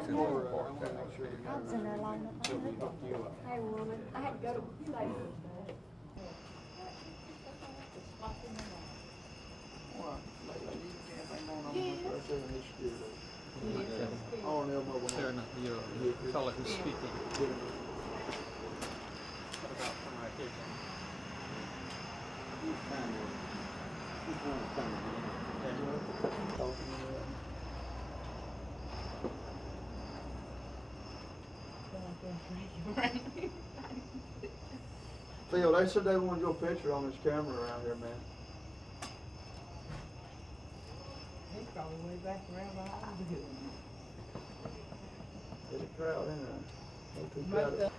I was in there long enough. Hey, woman, I had to go to like. The fellow who's speaking. Phil, they said they wanted your picture on this camera around here, man. He's probably way back around behind the hill. There's a crowd in there. No too crowded.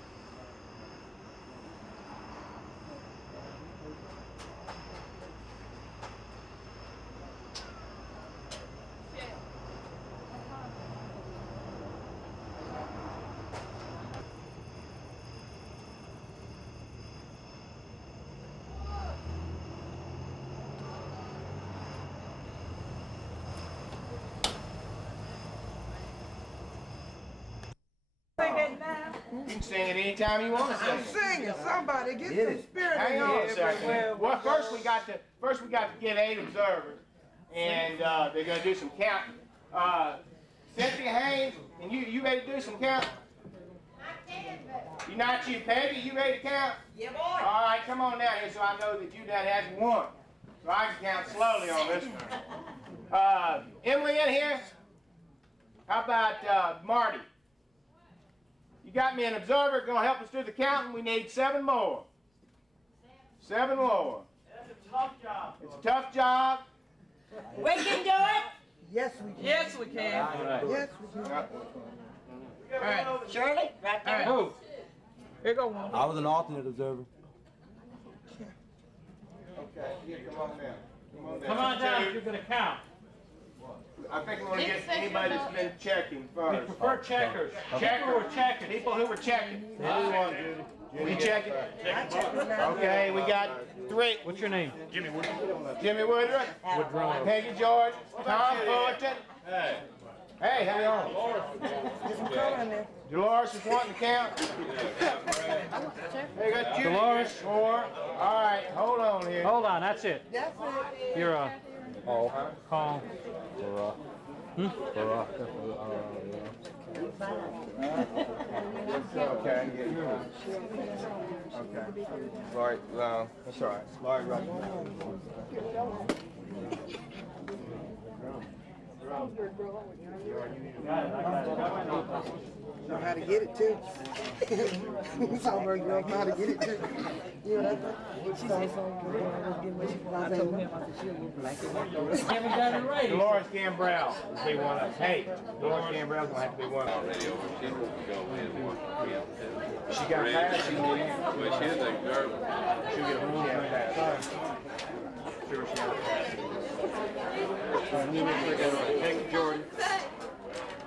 You can sing it anytime you want to sing. I'm singing. Somebody get some spirit Hang in on here. a second. Well, first we got to get 8 observers, and they're going to do some counting. Cynthia Haynes, and you ready to do some counting? You're not you, Peggy. You ready to count? Yeah, boy. All right, come on down here so I know that you done has one, so I can count slowly on this one. Emily in here? How about Marty? You got me an observer going to help us do the counting. We need 7 more. 7 more. That's a tough job. It's a tough job. We can do it. Yes, we can. Yes, we can. Yes, we can. All right. Shirley, right there. Who? Here go one. I was an alternate observer. Okay, here, come on down. Come on down if you're going to count. I think we want to get anybody that's been checking We first. prefer checkers. People who are checking. People who were checking. You checking? Okay, we got 3. What's your name? Jimmy Woodruff. Peggy George. Tom Fullerton. Hey, how you on? Dolores is wanting to count. Hey, got Judy. Dolores. 4. All right, hold on here. Hold on, that's it. That's it. You're a call. Okay. Right, that's all right. Larry, right. Know how to get it too. Songbird girl know how to get it too. You know that? She said I told him Haven't done it right. Dolores Gambrell will be one of us. Hey, Dolores Gambrell's gonna have to be one of us. She got passed. She's Well, she's a girl. She'll get a room like that. Sure, she has. Peggy Jordan.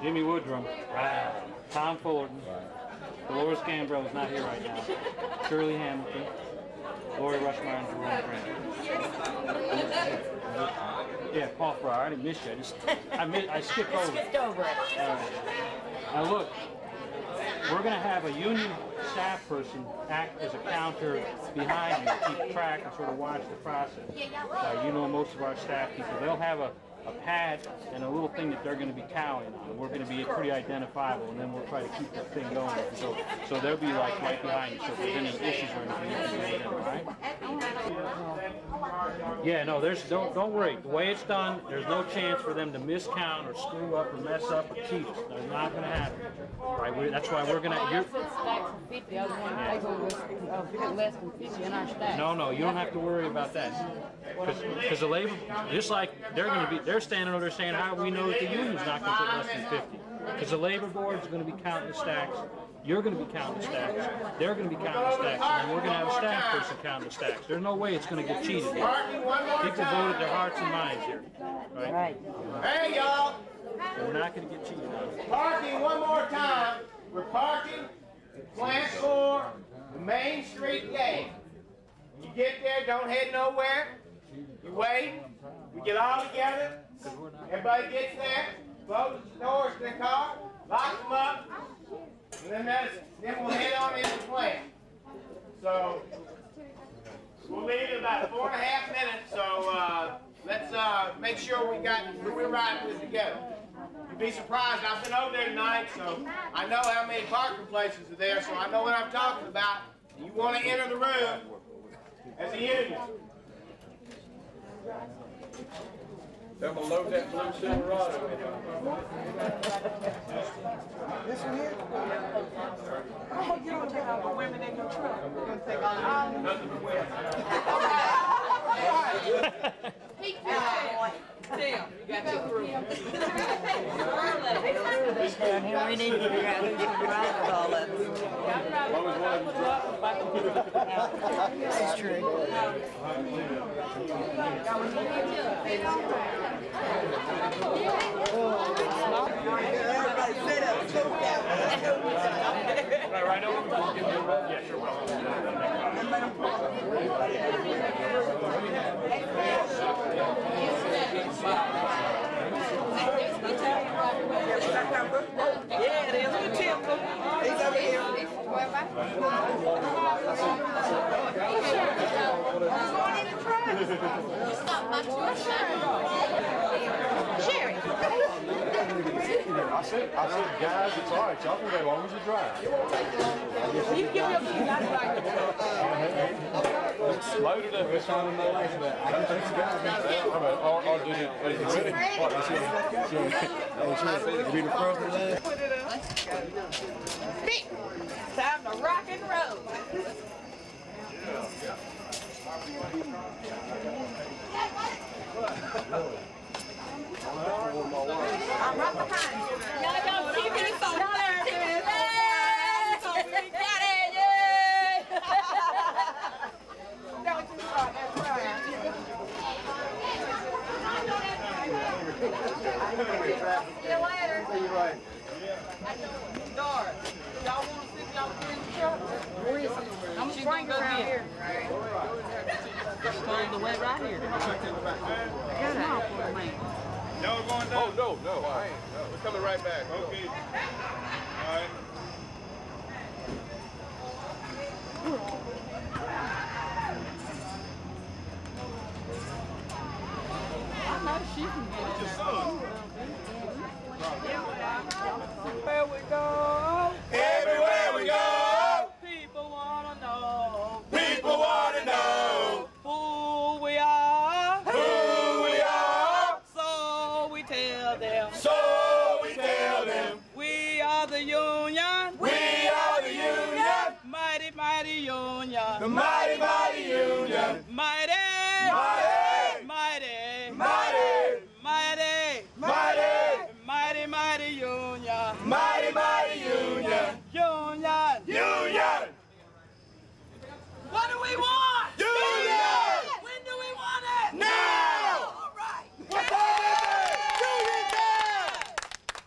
Jimmy Woodrum. Tom Fullerton. Dolores Gambrell is not here right now. Shirley Hamilton. Lori Rushmeyer and Jerome Grant. Yeah, Paul Fryer. I didn't miss you. I skipped over. Skipped over it. Now look, we're going to have a union staff person act as a counter behind you, keep track and sort of watch the process. You know most of our staff people. They'll have a pad and a little thing that they're going to be counting on. We're going to be pretty identifiable, and then we'll try to keep that thing going. So they'll be like right behind you. So if there's any issues or anything, you can get them, all right? Yeah, no, don't worry. The way it's done, there's no chance for them to miscount or screw up or mess up or cheat. That's not going to happen. Right? That's why we're going to. Stacks of 50. I was wondering if they go with less than 50 in our stack. No, you don't have to worry about that. Because the labor, just like they're standing over there saying, how we know that the union's not going to put less than 50. Because the labor board is going to be counting the stacks. You're going to be counting the stacks. They're going to be counting the stacks. And then we're going to have a staff person counting the stacks. There's no way it's going to get cheated here. People voted their hearts and minds here. Right? Hey, y'all. So we're not going to get cheated on. Parking one more time. We're parking Plant 4, the Main Street gate. When you get there, don't head nowhere. You wait. We get all together. Everybody gets there. Closes the doors to the car. lock them up, and then we'll head on into the plant. So we'll leave in about 4.5 minutes. So let's make sure we're riding this together. You'd be surprised. I've been over there tonight, so I know how many parking places are there. So I know what I'm talking about. You want to enter the room as a union. I'm gonna load that blue Silverado in. This one here? Oh, you don't take all the women in your truck. You're gonna take all the Nothing but women. Tim, you got your crew. Down here, we need to figure out who's gonna ride with all of us. This is true. Everybody sit up, go down. Right over? Yeah, sure Yeah, there's the temple. He's over here. Sherry. I said, guys, it's all right. Y'all can go as long as you drive. You give your keys, I drive it. Load it up. It's fine in my life. Thanks, guys. Or do it. Ready? Sure. Be the first and last. Time to rock and roll. I'm right behind you. No, don't keep me so nervous. We got it, Don't you start that crying. See you later. See you later. Doris, y'all want to sit y'all in the truck? I'm spring around here. Going the way right here. Come on, poor man. Y'all going down? Oh, no, I ain't. No. We're coming right back. Okay. All right. I know she can get What's in your there. son? Where we go? Everywhere we go, People wanna know people want to know who we are. who we are. So we tell them So we tell them we are the union. we are the union, Mighty, mighty union. the mighty, mighty union. Mighty, Mighty, mighty, mighty, mighty, mighty, mighty, mighty union. mighty, mighty union. Union. Union! What do we want? Union! When do we want it? Now! All right. What time is it? Union time!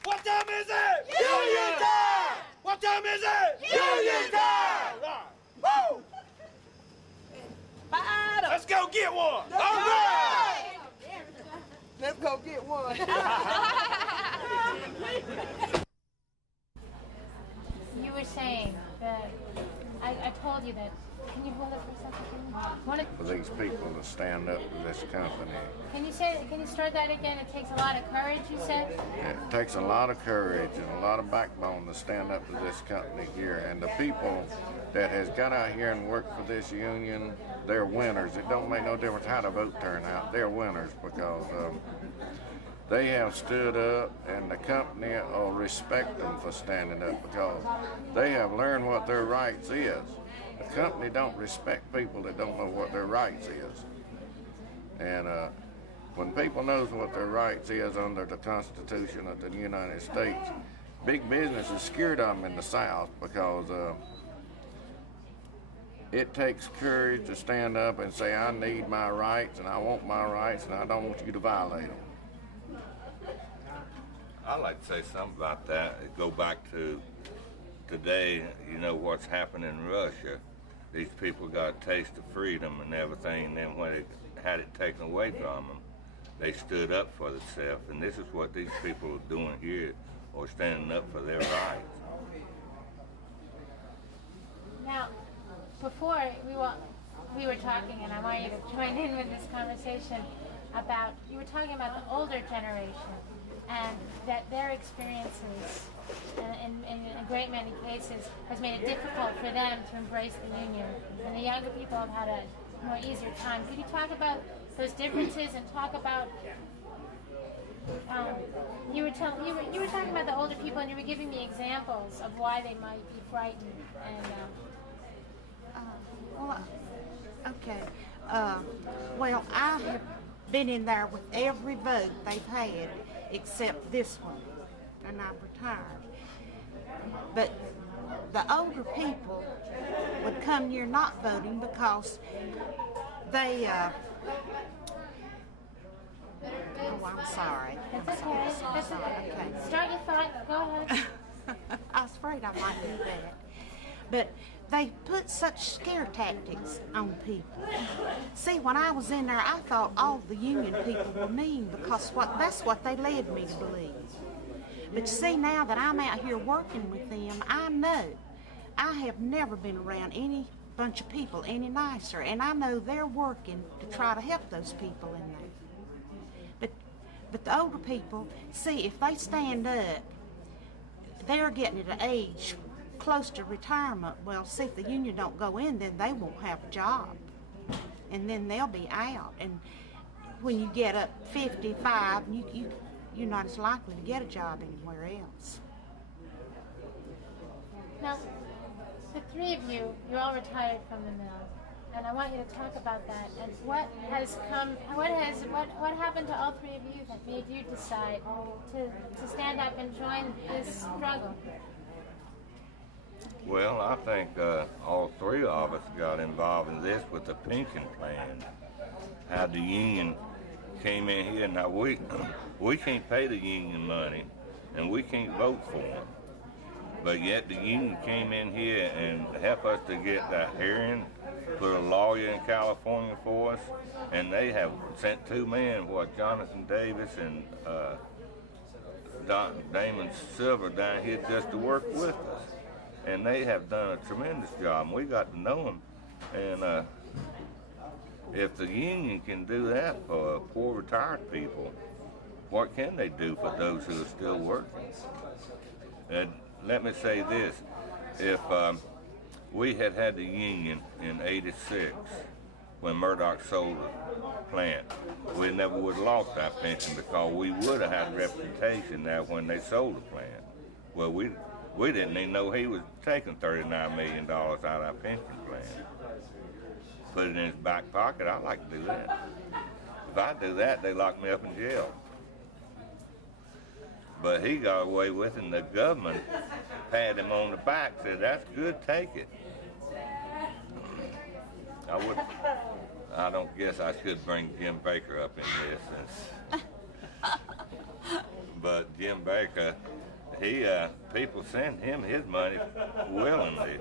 What time is it? Union time! What time is it? Union time! Woo! Fight 'em. Let's go get one! All right! Let's go get one. You were saying that I told you that. Can you hold it for a second? For these people to stand up to this company. Can you start that again? It takes a lot of courage, you said? It takes a lot of courage and a lot of backbone to stand up to this company here. And the people that has got out here and worked for this union, they're winners. It don't make no difference how the vote turn out. They're winners because they have stood up, and the company will respect them for standing up because they have learned what their rights is. The company don't respect people that don't know what their rights is. And when people knows what their rights is under the Constitution of the United States, big business is scared of them in the South because it takes courage to stand up and say, I need my rights and I want my rights and I don't want you to violate them. I'd like to say something about that. Go back to today, you know what's happened in Russia. These people got a taste of freedom and everything, and then when they had it taken away from them, they stood up for themselves. And this is what these people are doing here or standing up for their rights. Now, before we were talking, and I want you to join in with this conversation about, you were talking about the older generation and that their experiences in a great many cases has made it difficult for them to embrace the union, and the younger people have had a more easier time. Could you talk about those differences and talk about you were talking about the older people, and you were giving me examples of why they might be frightened and Okay. Well, I have been in there with every vote they've had except this one, and I've retired. But the older people would come near not voting because they, oh, I'm sorry. That's okay. That's okay. Start your thought. Go ahead. I was afraid I might do that. But they put such scare tactics on people. See, when I was in there, I thought all the union people were mean because that's what they led me to believe. But see, now that I'm out here working with them, I know I have never been around any bunch of people any nicer, and I know they're working to try to help those people in there. But the older people, see, if they stand up, they're getting at an age close to retirement. Well, see, if the union don't go in, then they won't have a job, and then they'll be out. And when you get up 55, you're not as likely to get a job anywhere else. Now, the three of you, you're all retired from the mill, and I want you to talk about that and what happened to all three of you that made you decide to stand up and join this struggle? Well, I think all three of us got involved in this with the pension plan. How the union came in here. Now, we can't pay the union money, and we can't vote for them. But yet the union came in here and helped us to get that hearing, put a lawyer in California for us, and they have sent two men, Jonathan Davis and Damon Silver down here just to work with us. And they have done a tremendous job, and we got to know them. And if the union can do that for poor retired people, what can they do for those who are still working? And let me say this, if we had the union in '86, when Murdoch sold the plant, we never would have lost our pension because we would have had a reputation there when they sold the plant. Well, we didn't even know he was taking $39 million out of our pension plan. Put it in his back pocket. I'd like to do that. If I do that, they lock me up in jail. But he got away with it, and the government patted him on the back, said, "That's good, take it." I don't guess I should bring Jim Baker up in this. But Jim Baker, people send him his money willingly.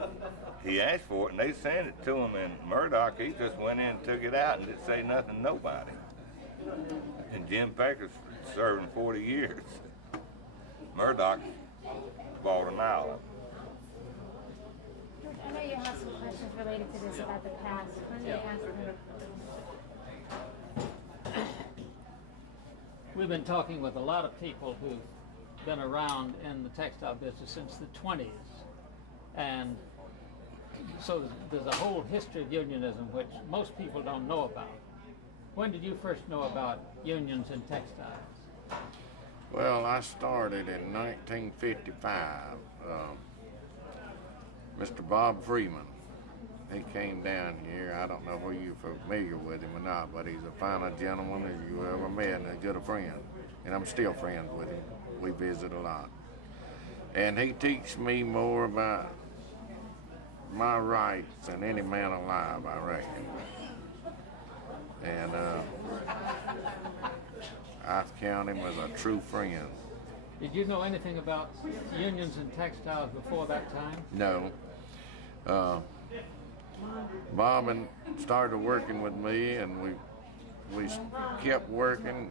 He asked for it, and they sent it to him, and Murdoch, he just went in and took it out and didn't say nothing to nobody. And Jim Baker's serving 40 years. Murdoch bought him out. I know you have some questions related to this about the past. Let me ask them. We've been talking with a lot of people who've been around in the textile business since the 20s. And so there's a whole history of unionism which most people don't know about. When did you first know about unions in textiles? Well, I started in 1955. Mr. Bob Freeman, he came down here. I don't know whether you're familiar with him or not, but he's a finer gentleman as you ever met and as good a friend. And I'm still friends with him. We visit a lot. And he teaches me more about my rights than any man alive, I reckon. And I count him as a true friend. Did you know anything about unions in textiles before that time? No. Bob started working with me, and we kept working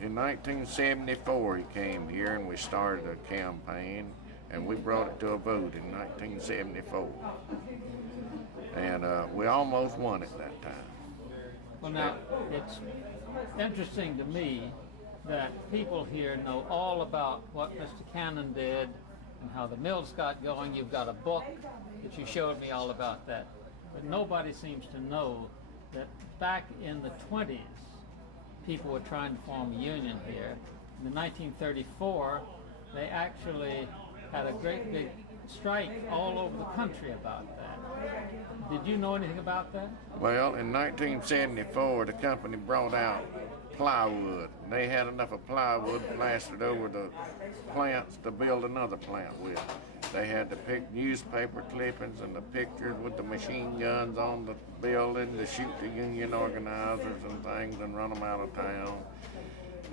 in 1974 he came here and we started a campaign and we brought it to a vote in 1974. And we almost won it that time. Well, now, it's interesting to me that people here know all about what Mr. Cannon did and how the mills got going. You've got a book that you showed me all about that. But nobody seems to know that back in the 20s, people were trying to form a union here. In 1934, they actually had a great big strike all over the country about that. Did you know anything about that? Well, in 1974, the company brought out plywood. They had enough of plywood plastered over the plants to build another plant with. They had to pick newspaper clippings and the pictures with the machine guns on the building to shoot the union organizers and things and run them out of town.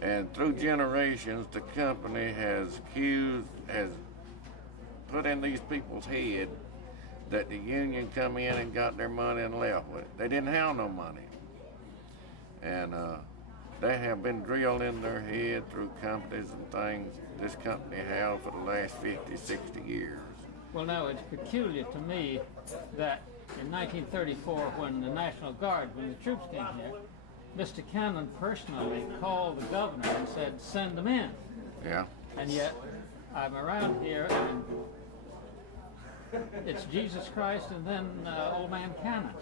And through generations, the company has put in these people's head that the union come in and got their money and left with it. They didn't have no money. And they have been drilled in their head through companies and things this company have for the last 50, 60 years. Well, now, it's peculiar to me that in 1934, when the National Guard, when the troops came here, Mr. Cannon personally called the governor and said, send them in. Yeah. And yet, I'm around here and it's Jesus Christ and then Old Man Cannon.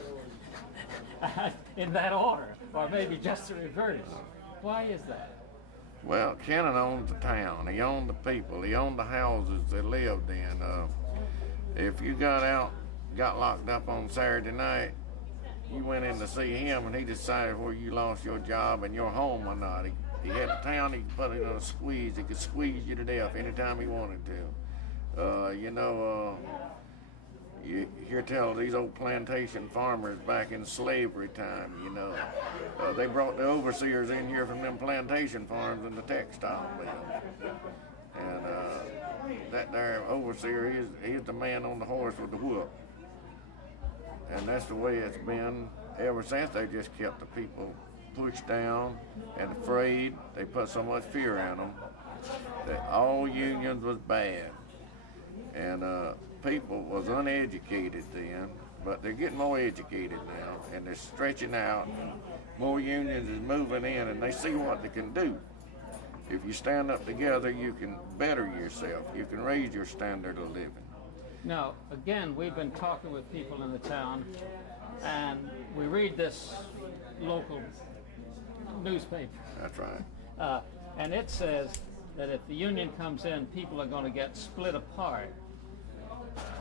In that order, or maybe just the reverse. Why is that? Well, Cannon owned the town. He owned the people. He owned the houses they lived in. If you got locked up on Saturday night, you went in to see him and he decided whether you lost your job and your home or not. He had the town, he could put it on a squeeze. He could squeeze you to death anytime he wanted to. You hear tell these old plantation farmers back in slavery time, they brought the overseers in here from them plantation farms in the textile mill. And that there overseer, he's the man on the horse with the whoop. And that's the way it's been ever since. They just kept the people pushed down and afraid. They put so much fear in them that all unions was bad. And people was uneducated then, but they're getting more educated now, and they're stretching out. More unions is moving in, and they see what they can do. If you stand up together, you can better yourself. You can raise your standard of living. Now, again, we've been talking with people in the town, and we read this local newspaper. That's right. And it says that if the union comes in, people are going to get split apart.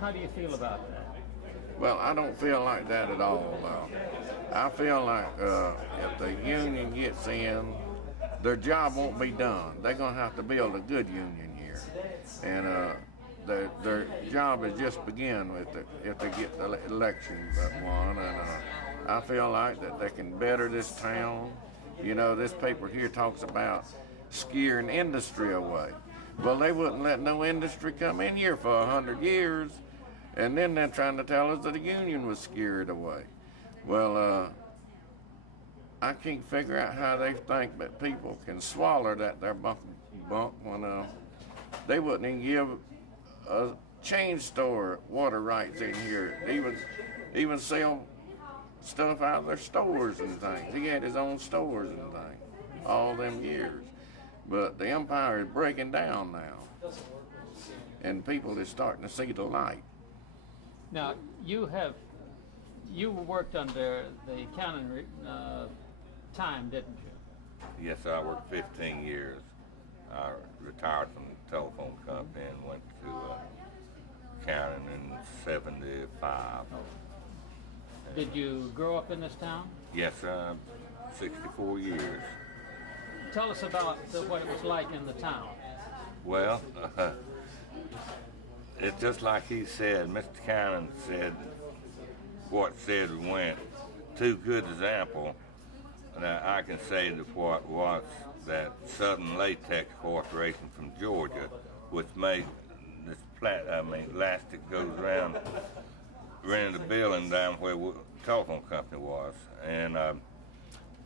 How do you feel about that? Well, I don't feel like that at all. I feel like if the union gets in, their job won't be done. They're going to have to build a good union here. And their job is just begin with it if they get the elections won. And I feel like that they can better this town. This paper here talks about scaring industry away. Well, they wouldn't let no industry come in here for 100 years, and then they're trying to tell us that the union was scared away. Well, I can't figure out how they think that people can swallow that there bunk when they wouldn't even give a chain store water rights in here, even sell stuff out of their stores and things. He had his own stores and things all them years. But the empire is breaking down now, and people are starting to see the light. Now, you worked under the Cannon time, didn't you? Yes, I worked 15 years. I retired from the telephone company and went to Cannon in 75. Did you grow up in this town? Yes, 64 years. Tell us about what it was like in the town. Well, it's just like he said. Mr. Cannon said what said went. Two good examples. Now I can say that what was that Southern Latex Corporation from Georgia, which made this elastic goes around, rented a building down where the telephone company was, and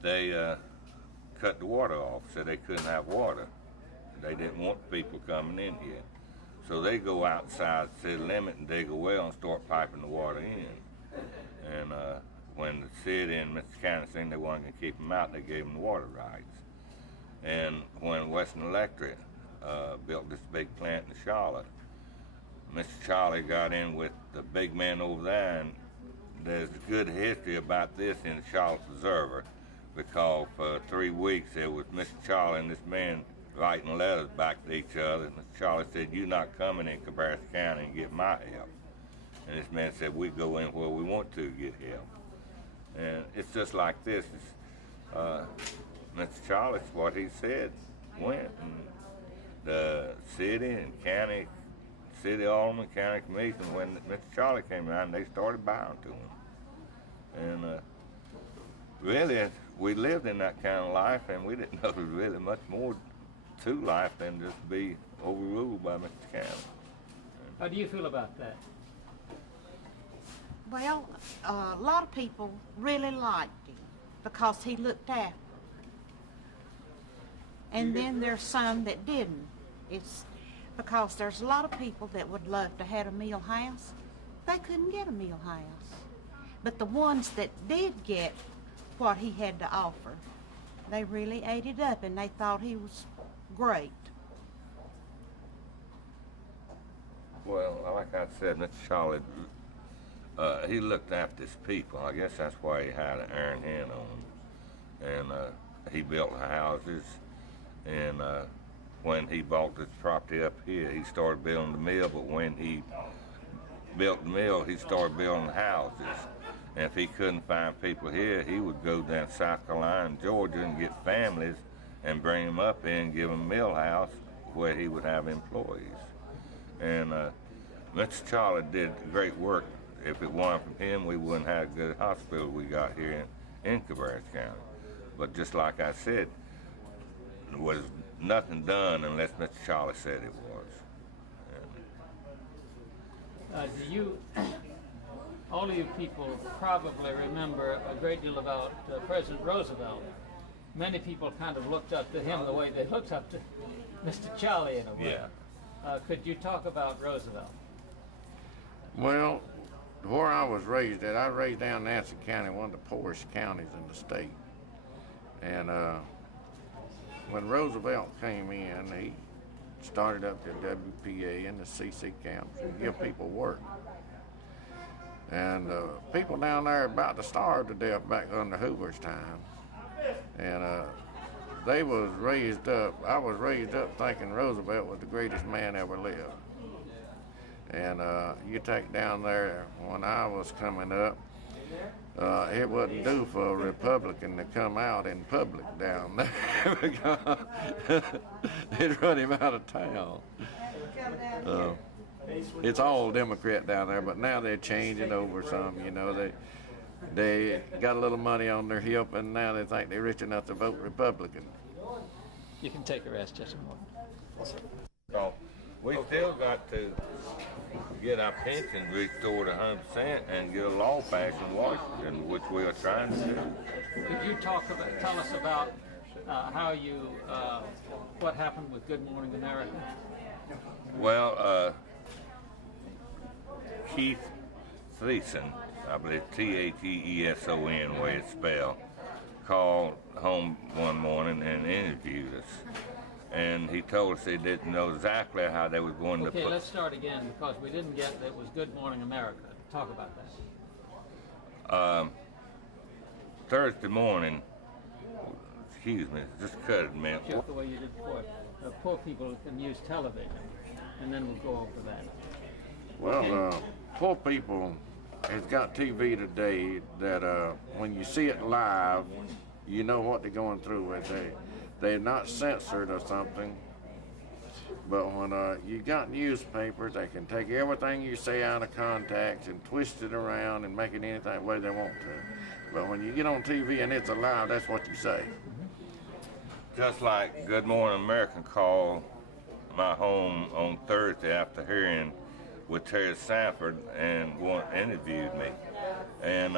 they cut the water off, said they couldn't have water. They didn't want people coming in here. So they go outside the city limit and dig a well and start piping the water in. And when the city and Mr. County seen they weren't going to keep them out, they gave them the water rights. And when Western Electric built this big plant in Charlotte, Mr. Charlie got in with the big men over there, and there's good history about this in the Charlotte Observer, because for 3 weeks there was Mr. Charlie and this man writing letters back to each other. And Mr. Charlie said, "You're not coming in Cabarrus County and get my help." And this man said, "We go in where we want to get help." And it's just like this. Mr. Charlie's what he said went. And the city and county, city alderman, county commission, when Mr. Charlie came around, they started bowing to him. And really, we lived in that kind of life, and we didn't know there was really much more to life than just be overruled by Mr. County. How do you feel about that? Well, a lot of people really liked him because he looked after them. And then there's some that didn't. It's because there's a lot of people that would love to have a meal house. They couldn't get a meal house. But the ones that did get what he had to offer, they really ate it up and they thought he was great. Well, like I said, Mr. Charlie, he looked after his people. I guess that's why he had an iron hand on them. And he built the houses. And when he bought this property up here, he started building the mill. But when he built the mill, he started building houses. And if he couldn't find people here, he would go down South Carolina and Georgia and get families and bring them up here and give them a mill house where he would have employees. And Mr. Charlie did great work. If it weren't for him, we wouldn't have a good hospital we got here in Cabarrus County. But just like I said, there was nothing done unless Mr. Charlie said it was. Do you, all of you people probably remember a great deal about President Roosevelt. Many people kind of looked up to him the way they looked up to Mr. Charlie in a way. Yeah. Could you talk about Roosevelt? Well, where I was raised at, I was raised down in Nancy County, one of the poorest counties in the state. And when Roosevelt came in, he started up the WPA and the CC camps and give people work. And people down there about to starve to death back under Hoover's time. And they was raised up, I was raised up thinking Roosevelt was the greatest man ever lived. And you take down there, when I was coming up, it wouldn't do for a Republican to come out in public down there because it'd run him out of town. It's all Democrat down there, but now they're changing over some, you know. They got a little money on their hip, and now they think they're rich enough to vote Republican. You can take a rest just a moment. So we still got to get our pensions restored 100% and get a law passed in Washington, which we are trying to do. Could you tell us about how you, what happened with Good Morning America? Well, Keith Thiessen, I believe Theeson, way it's spelled, called home one morning and interviewed us. And he told us they didn't know exactly how they were going to put... Okay, let's start again, because we didn't get that it was Good Morning America. Talk about that. Thursday morning, excuse me, just cut it a minute. Just the way you did before. Poor people can use television, and then we'll go over that. Well, Okay. Poor people has got TV today that when you see it live, you know what they're going through with it. They're not censored or something, but when you got newspapers, they can take everything you say out of context and twist it around and make it anything the way they want to. But when you get on TV and it's alive, that's what you say. Just like Good Morning America called my home on Thursday after hearing with Terry Sanford and interviewed me. And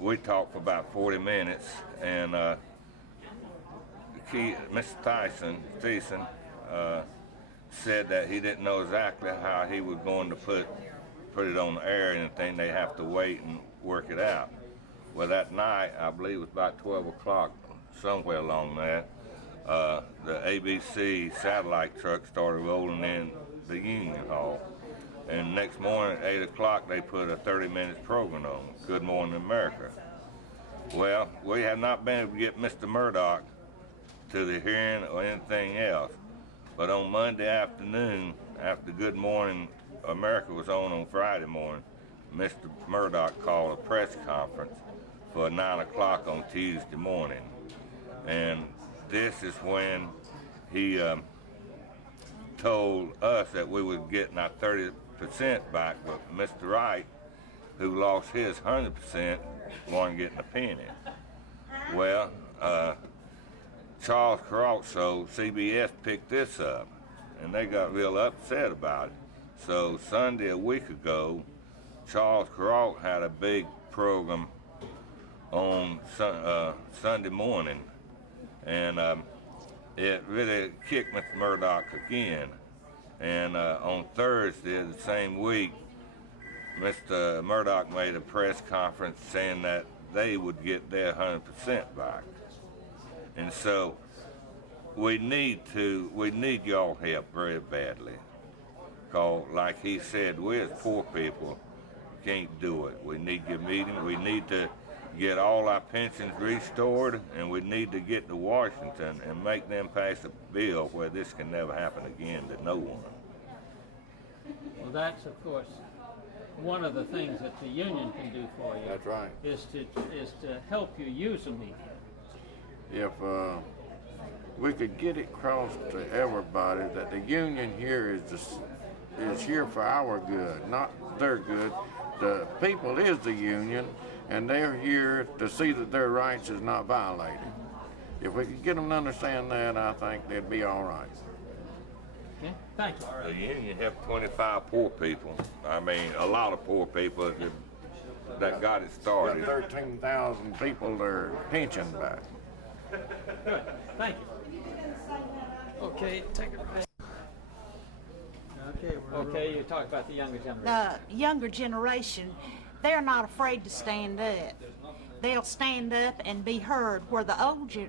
we talked for about 40 minutes, and Mr. Thiessen, said that he didn't know exactly how he was going to put it on the air and anything. They have to wait and work it out. Well, that night, I believe it was about 12 o'clock, somewhere along that, the ABC satellite truck started rolling in the Union Hall. And next morning at 8 o'clock, they put a 30-minute program on, Good Morning America. Well, we have not been able to get Mr. Murdoch to the hearing or anything else. But on Monday afternoon, after Good Morning America was on Friday morning, Mr. Murdoch called a press conference for 9 o'clock on Tuesday morning. And this is when he told us that we were getting our 30% back, but Mr. Wright, who lost his 100%, wasn't getting a penny. Well, Charles Carrault show, CBS picked this up, and they got real upset about it. So Sunday, a week ago, Charles Carrault had a big program on Sunday morning, and it really kicked Mr. Murdoch again. And on Thursday the same week, Mr. Murdoch made a press conference saying that they would get their 100% back. And so we need y'all help very badly. Because like he said, we as poor people can't do it. We need your meeting. We need to get all our pensions restored, and we need to get to Washington and make them pass a bill where this can never happen again to no one. Well, that's of course one of the things that the union can do for you. That's right. Is to help you use a meeting. If we could get it across to everybody that the union here is here for our good, not their good. The people is the union, and they're here to see that their rights is not violated. If we could get them to understand that, I think they'd be all right. Okay, thank you. The union helped 25 poor people. I mean, a lot of poor people that got it started. 13,000 people their pension back. Good, thank you. Okay, take it back. Okay, you talk about the younger generation. The younger generation, they're not afraid to stand up. They'll stand up and be heard, where the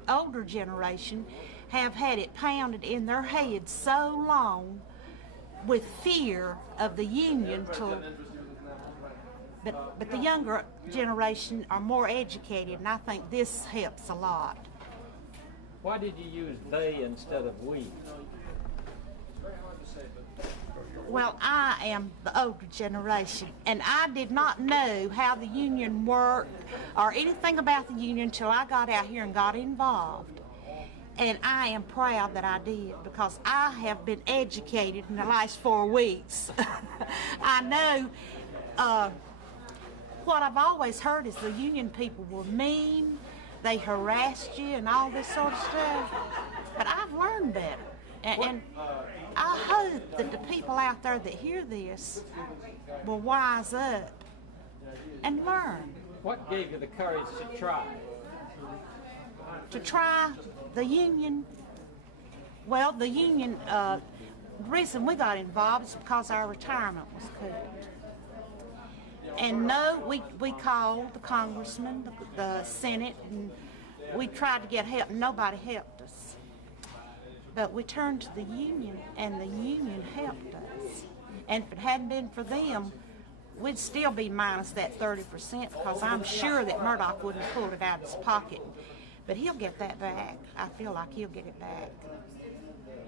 older generation have had it pounded in their heads so long with fear of the union but the younger generation are more educated, and I think this helps a lot. Why did you use they instead of we? Well, I am the older generation, and I did not know how the union worked or anything about the union until I got out here and got involved. And I am proud that I did, because I have been educated in the last 4 weeks. I know what I've always heard is the union people were mean, they harassed you and all this sort of stuff, but I've learned better. And I hope that the people out there that hear this will wise up and learn. What gave you the courage to try? To try the union? Well, the union, the reason we got involved is because our retirement was cut. And no, we called the congressman, the Senate, and we tried to get help, and nobody helped us. But we turned to the union, and the union helped us. And if it hadn't been for them, we'd still be minus that 30%, because I'm sure that Murdoch wouldn't have pulled it out of his pocket. But he'll get that back. I feel like he'll get it back.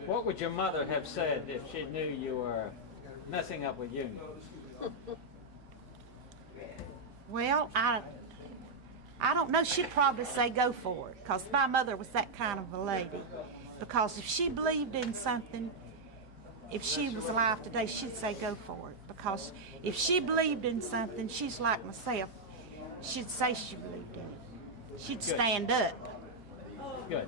What would your mother have said if she knew you were messing up with unions? Well, I don't know. She'd probably say go for it, because my mother was that kind of a lady. Because if she believed in something, if she was alive today, she'd say go for it. Because if she believed in something, she's like myself, she'd say she believed in it. She'd stand up. Good.